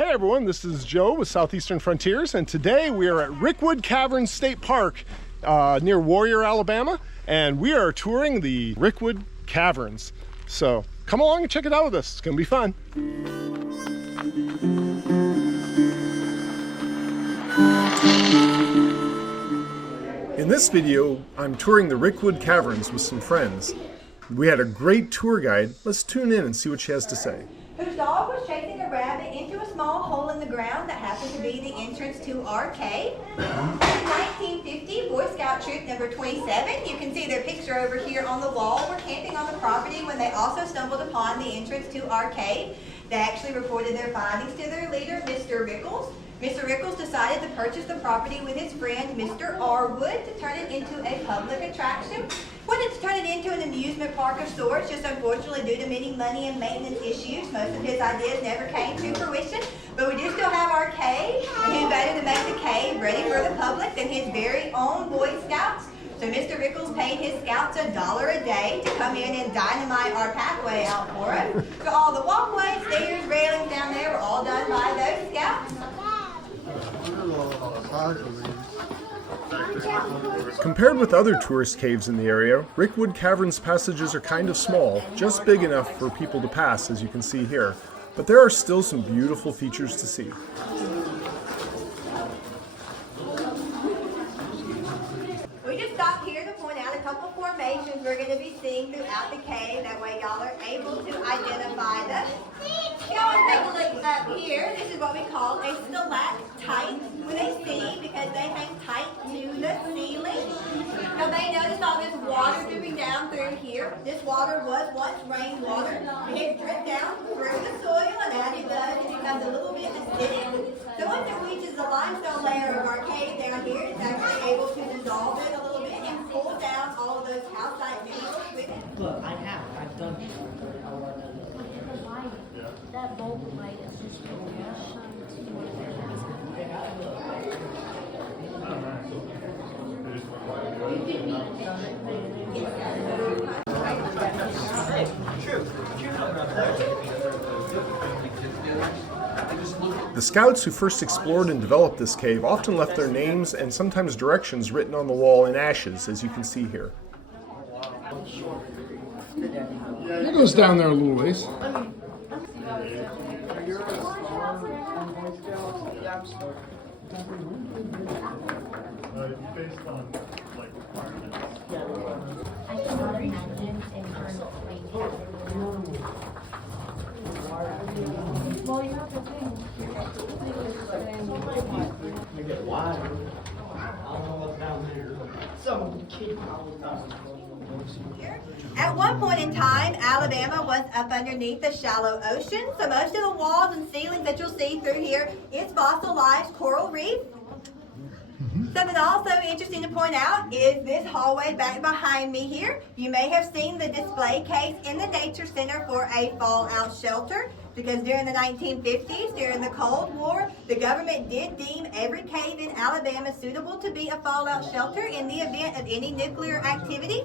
Hey everyone, this is Joe with Southeastern Frontiers, and today we are at Rickwood Caverns State Park near Warrior, Alabama, and we are touring the Rickwood Caverns. So come along and check it out with us. It's gonna be fun. In this video, I'm touring the Rickwood Caverns with some friends. We had a great tour guide. Let's tune in and see what she has to say. Whose dog was chasing a rabbit into a small hole in the ground that happened to be the entrance to our cave. In 1950, Boy Scout Troop number 27, you can see their picture over here on the wall, were camping on the property when they also stumbled upon the entrance to our cave. They actually reported their findings to their leader, Mr. Rickles. Mr. Rickles decided to purchase the property with his friend, Mr. Arwood, to turn it into a public attraction. Wanted to turn it into an amusement park of sorts, just unfortunately due to many money and maintenance issues, most of his ideas never came to fruition. But we do still have our cave, and who better to make the cave ready for the public than his very own Boy Scouts? So Mr. Rickles paid his scouts $1 a day to come in and dynamite our pathway out for us. So all the walkways, stairs, railings down there were all done by those scouts. Compared with other tourist caves in the area, Rickwood Caverns passages are kind of small, just big enough for people to pass, as you can see here. But there are still some beautiful features to see. We just stopped here to point out a couple formations we're going to be seeing throughout the cave. That way y'all are able to identify them. Go and take a look up here. This is what we call a stalactite with a C because they hang tight to the ceiling. Now may notice all this water dripping down through here. This water was once rainwater. It dripped down through the soil, and as it does, it becomes a little bit acidic. So once it reaches the limestone layer of our cave down here, it's actually able to dissolve it a little bit and pull down all of those calcite minerals with it. Look, I've done it. That bulb light is just The scouts who first explored and developed this cave often left their names and sometimes directions written on the wall in ashes, as you can see here. It goes down there a little ways. Based on like requirements. I cannot imagine in current well, you have to think. You get wide. I don't know what's down there. Some kid probably doesn't. At one point in time, Alabama was up underneath the shallow ocean, so most of the walls and ceilings that you'll see through here is fossilized coral reef. Something also interesting to point out is this hallway back behind me here. You may have seen the display case in the Nature Center for a fallout shelter, because during the 1950s, during the Cold War, the government did deem every cave in Alabama suitable to be a fallout shelter in the event of any nuclear activity.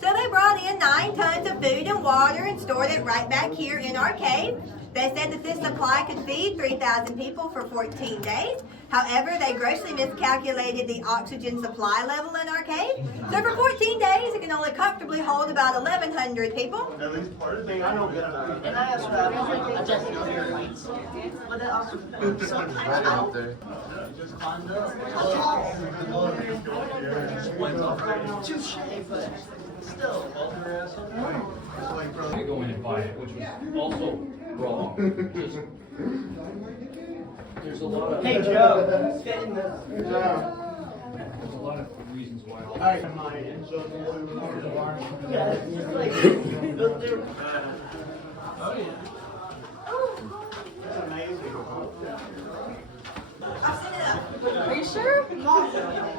So they brought in 9 tons of food and water and stored it right back here in our cave. They said that this supply could feed 3,000 people for 14 days. However, they grossly miscalculated the oxygen supply level in our cave. So for 14 days, it can only comfortably hold about 1,100 people. At least part of the I don't get it. And I asked that. I just know your lights. But that also. right out there. Just climbed up. Touche, but still. I go in and buy it, which was also wrong. Just, there's a lot of Hey Joe, get in this. there's a lot of reasons why. All right, mine. Yeah, it's like, but they're. Oh yeah. That's amazing. I'll send it up. Are you sure?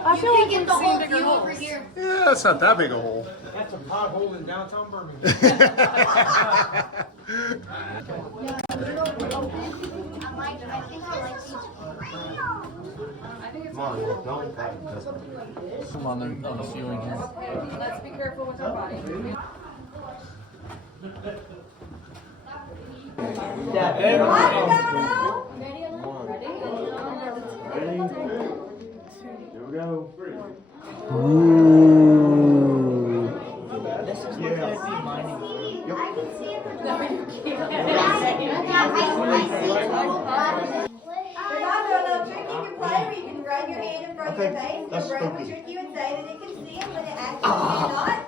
I feel like get the whole view over here. Yeah, it's not that big a hole. That's a pothole in downtown Birmingham. Come on, on the ceiling here. let's be careful with our body. Yeah, Ready? their base. The brain will trick you and say that it can see them when it actually cannot.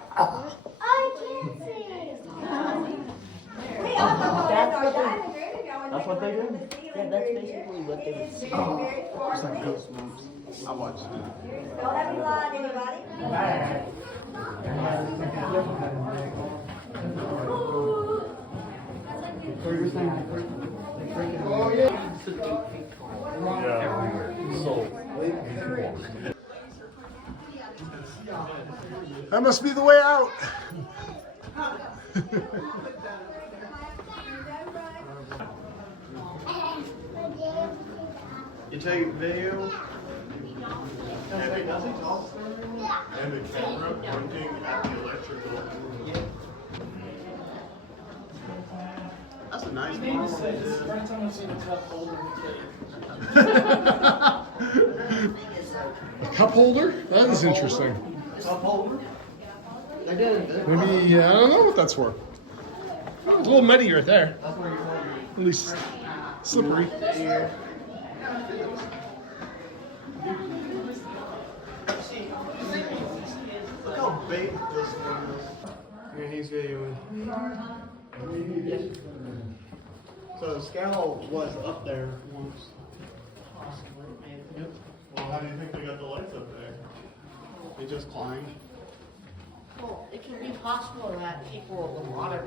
I can't see. We also call this our diamond room. If y'all want to That's what they take a do? look at the ceiling Yeah, that's through basically here. what they It is do. very, very sparkly. I watched it. Don't have a slide, anybody. That must be the way out. You take video? And the camera pointing at the electrical. That's a nice model. First time I've seen a cup holder in A cup holder? That is interesting. Cup holder? They did. Maybe, I don't know what that's for. Oh, it's a little muddy right there. At least slippery. Look how big this one is. Yeah, he's videoing. So the scale was up there once. Yep. Well, how do you think they got the lights up there? They just climbed. Well, it can be possible that people with water.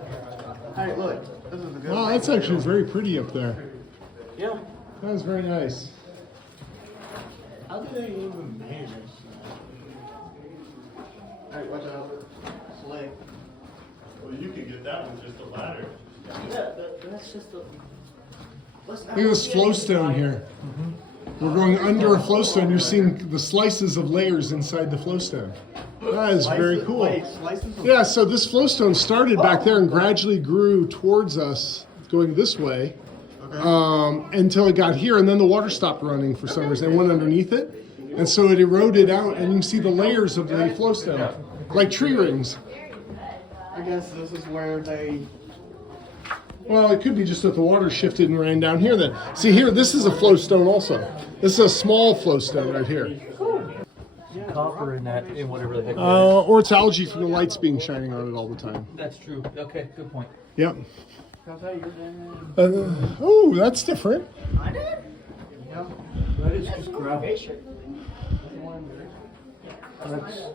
Hey, look. This is a good Wow, that's actually very pretty up there. Yeah. That was very nice. How do they even manage that? Hey, watch out. Slick. Well, you could get that with just a ladder. Yeah, that's just a. Look at this flowstone here. We're going under a flowstone. You're seeing the slices of layers inside the flowstone. That is very cool. Yeah, so this flowstone started back there and gradually grew towards us, going this way, until it got here, and then the water stopped running for some reason. It went underneath it, and so it eroded out, and you can see the layers of the flowstone, like tree rings. I guess this is where they. Well, it could be just that the water shifted and ran down here then. See here, this is a flowstone also. This is a small flowstone right here. copper in that, in whatever the heck. Or it's algae from the lights being shining on it all the time. That's true. Okay, good point. Yep. Oh, that's different. That is just gravel.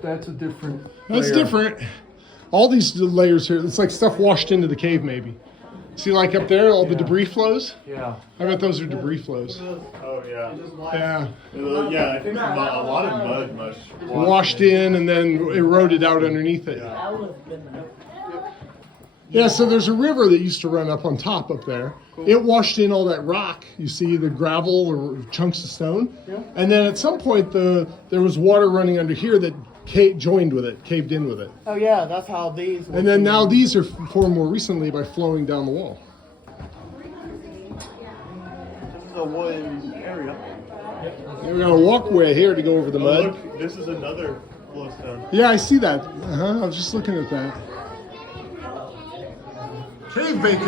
That's a different That's layer. different. All these layers here, it's like stuff washed into the cave maybe. See, like up there, all the debris flows? Yeah. I bet those are debris flows. Oh, yeah. Yeah. Yeah, I think a lot of mud mush. Washed in and then eroded out underneath it. Yeah, so there's a river that used to run up on top up there. It washed in all that rock. You see the gravel or chunks of stone. And then at some point, there was water running under here that joined with it, caved in with it. Oh yeah, that's how these. And then now these are formed more recently by flowing down the wall. This is a wooden area. We've got a walkway here to go over the Oh, mud. look, this is another glowstone. Yeah, I see that. I was just looking at that. Cave bacon.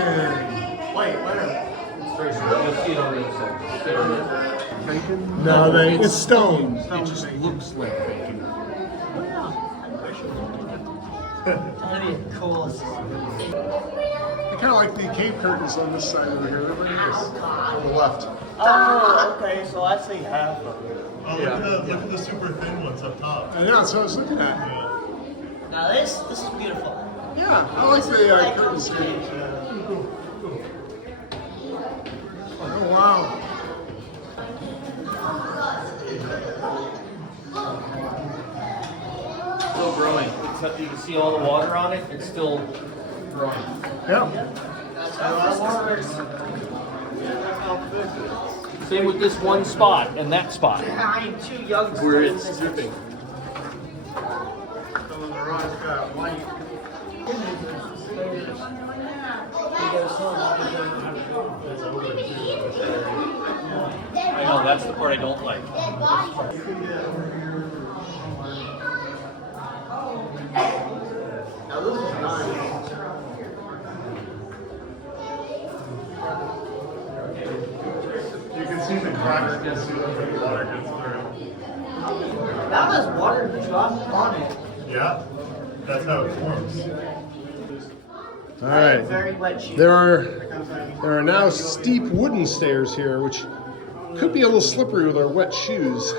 Wait, where? You'll see it on the other side. Bacon? No, it's stone. It just looks like bacon. That'd be cool. I kind of like the cave curtains on this side over here. Everybody is on the left. Oh, okay, so I see half of it. Oh, look at the super thin ones up top. I know, that's what I was looking at. Now this is beautiful. Yeah, I like the curtains here. Oh, wow. Still growing. Except you can see all the water on it. It's still growing. Yeah. Same with this one spot and that spot I'm too young to where do it's this. dripping. I know, that's the part I don't like. Now this is nice. You can see the cracks, you can see the water gets through. That was water dropped on it. Yeah, that's how it forms. All I have right. very wet shoes. There are now steep wooden stairs here, which could be a little slippery with our wet shoes.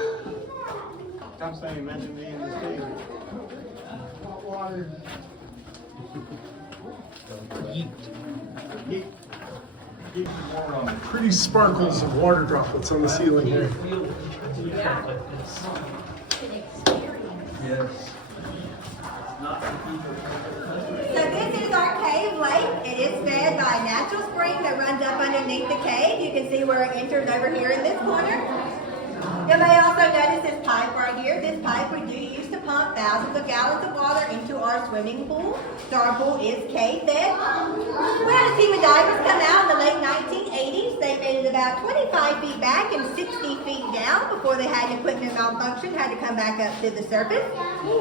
I'm saying, imagine me in this cave. Water. Pretty sparkles of water droplets on the ceiling here. Yes. So this is our cave lake. It is fed by a natural spring that runs up underneath the cave. You can see where it enters over here in this corner. You may also notice this pipe right here. This pipe we do use to pump thousands of gallons of water into our swimming pool. So our pool is cave fed. We had a team of divers come out in the late 1980s. They made it about 25 feet back and 60 feet down before they had an equipment malfunction, had to come back up to the surface.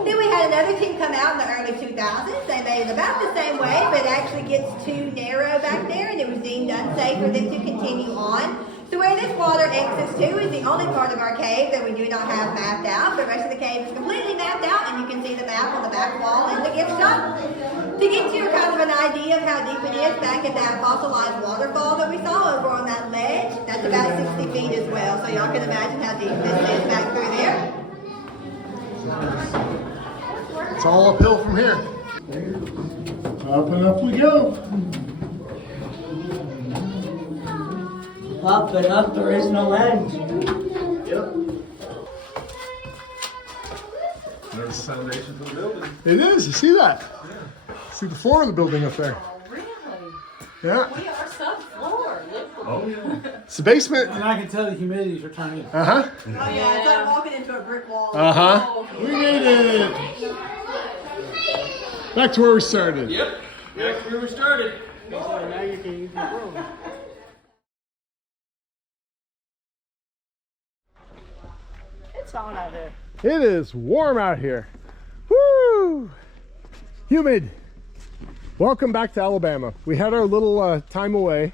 Then we had another team come out in the early 2000s. They made it about the same way, but it actually gets too narrow back there and it was deemed unsafe for them to continue on. So where this water exits to is the only part of our cave that we do not have mapped out. The rest of the cave is completely mapped out, and you can see the map on the back wall in the gift shop. To get you kind of an idea of how deep it is, back at that fossilized waterfall that we saw over on that ledge, that's about 60 feet as well. So y'all can imagine how deep this is back through there. It's all uphill from here. Up and up we go. Up and up, there is no end. Yep. There's the foundation for the building. It is, you see that? See the floor of the building up there. Really? Yeah. We are subfloor. Oh, yeah. It's the basement. And I can tell the humidity's returning. Uh-huh. Oh yeah, it's like walking into a brick wall. Uh-huh. We made it. Back to where we started. Yep. Back where we started. So now you can use your broom. It's on out there. It is warm out here. Woo! Humid. Welcome back to Alabama. We had our little time away.